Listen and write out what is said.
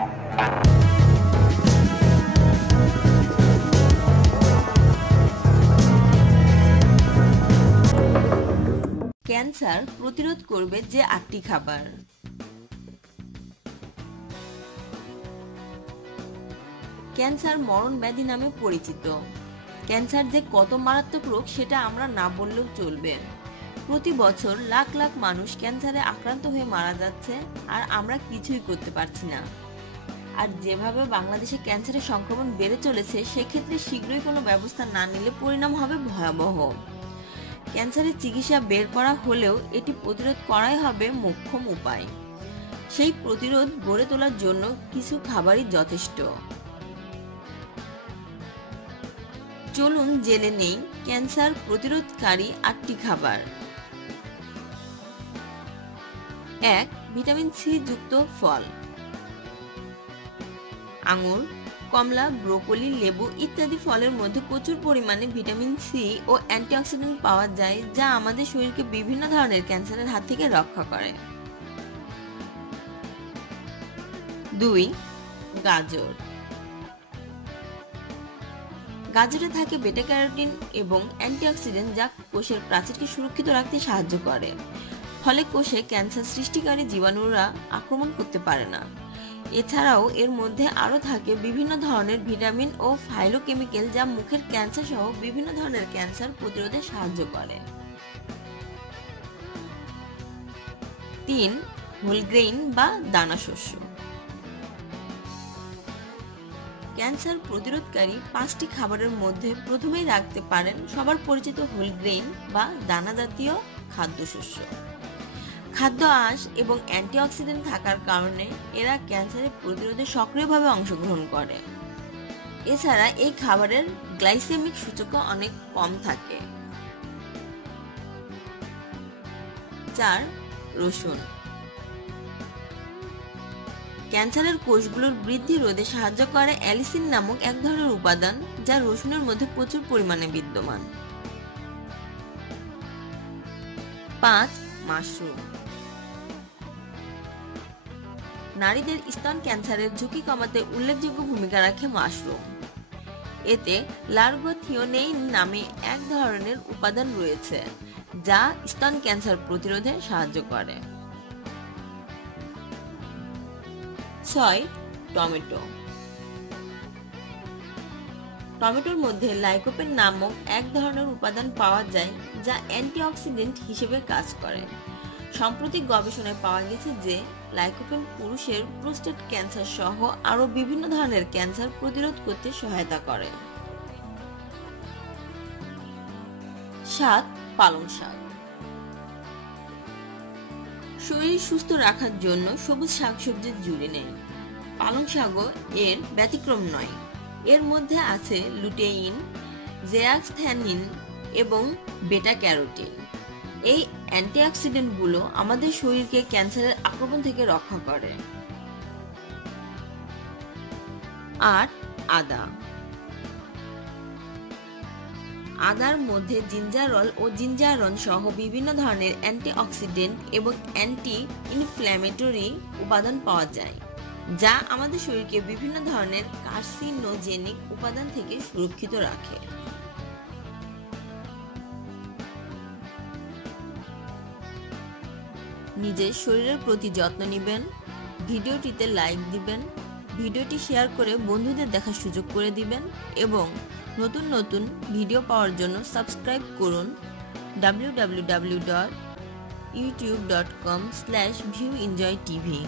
Cancer প্রতিরোধ করবে যে আটটি খাবার? ক্যান্সার মরণ ব্যাধি নামে পরিচিত। ক্যান্সার যে কত মারাত্মক রোগ সেটা আমরা না বললেও চলবে। প্রতি বছর লাখ লাখ মানুষ ক্যান্সারে আক্রান্ত হয়ে মারা যাচ্ছে আর আমরা কিছুই করতে পারছি না। আর যেভাবে বাংলাদেশে ক্যান্সারের সংক্রমণ বেড়ে চলেছে, সেক্ষেত্রে শীঘ্রই কোনো ব্যবস্থা না নিলে পরিণাম হবে ভয়াবহ। ক্যান্সারের চিকিৎসা বের করা হলেও এটি প্রতিরোধ করাই হবে মোক্ষম উপায়। সেই প্রতিরোধ গড়ে তোলার জন্য কিছু খাবারই যথেষ্ট। চলুন জেনে নেই ক্যান্সার প্রতিরোধকারী আটটি খাবার। এক, ভিটামিন সি যুক্ত ফল। আঙুর, কমলা, ব্রোকলি, লেবু ইত্যাদি ফলের মধ্যে প্রচুর পরিমাণে ভিটামিন সি ও অ্যান্টিঅক্সিডেন্ট পাওয়া যায়, যা আমাদের শরীরকে বিভিন্ন ধরনের ক্যান্সারের হাত থেকে রক্ষা করে। দুই, গাজর। গাজরে থাকে বেটা ক্যারোটিন এবং অ্যান্টিঅক্সিডেন্ট যা কোষের প্রাচীরকে সুরক্ষিত রাখতে সাহায্য করে, ফলে কোষে ক্যান্সার সৃষ্টিকারী জীবাণুরা আক্রমণ করতে পারে না। এছাড়াও এর মধ্যে আরও থাকে বিভিন্ন ধরনের ভিটামিন ও ফাইলোকেমিক্যাল যা মুখের ক্যান্সার সহ বিভিন্ন ধরনের ক্যান্সার প্রতিরোধে সাহায্য করে। তিন হোলগ্রেইন বা দানা শস্য। ক্যান্সার প্রতিরোধকারী পাঁচটি খাবারের মধ্যে প্রথমেই রাখতে পারেন সবার পরিচিত হোলগ্রেইন বা দানা জাতীয় খাদ্যশস্য। খাদ্য আঁশ এবং অ্যান্টিঅক্সিডেন্ট থাকার কারণে এরা ক্যান্সারের প্রতিরোধে সক্রিয়ভাবে অংশগ্রহণ করে। এছাড়া এই খাবারের গ্লাইসেমিক সূচক অনেক কম থাকে। চার, রসুন। ক্যান্সারের কোষগুলোর বৃদ্ধি রোধে সাহায্য করে অ্যালিসিন নামক এক ধরনের উপাদান যা রসুনের মধ্যে প্রচুর পরিমাণে বিদ্যমান। পাঁচ, মাশরুম। নারীদের স্তন ক্যান্সারের ঝুঁকি কমাতে উল্লেখযোগ্য ভূমিকা রাখে মাশরুম। এতে লার্গোথিওনেইন নামে এক ধরনের উপাদান রয়েছে, যা স্তন ক্যান্সার প্রতিরোধে সাহায্য করে। ছয়, টমেটো। টমেটোর মধ্যে লাইকোপেন নামক এক ধরনের উপাদান পাওয়া যায়, যা অ্যান্টিঅক্সিডেন্ট হিসেবে কাজ করে। সাম্প্রতিক গবেষণায় পাওয়া গেছে যে লাইকোপেন পুরুষের প্রোস্টেট ক্যান্সার সহ আরও বিভিন্ন ধরনের ক্যান্সার প্রতিরোধ করতে সহায়তা করে। সাত, পালং শাক। শরীর সুস্থ রাখার জন্য সবুজ শাকসবজির জুড়ে নেই। পালং শাকও এর ব্যতিক্রম নয়। এর মধ্যে আছে লুটেইন, জেয়াক্সথ্যানিন এবং বেটা ক্যারোটিন। এই অ্যান্টিঅক্সিডেন্টগুলো আমাদের শরীরকে ক্যান্সারের আক্রমণ থেকে রক্ষা করে। আট আদা। আদার মধ্যে জিঞ্জারল ও জিঞ্জারন সহ বিভিন্ন ধরনের অ্যান্টিঅক্সিডেন্ট এবং অ্যান্টি ইনফ্ল্যামেটরি উপাদান পাওয়া যায়, যা আমাদের শরীরকে বিভিন্ন ধরনের কার্সিনোজেনিক উপাদান থেকে সুরক্ষিত রাখে। নিজের শরীরের প্রতি যত্ন নেবেন, ভিডিওটিতে লাইক দিবেন, ভিডিওটি শেয়ার করে বন্ধুদের দেখার সুযোগ করে দিবেন এবং নতুন নতুন ভিডিও পাওয়ার জন্য সাবস্ক্রাইব করুন W W W dot YouTube dot com slash view enjoy TV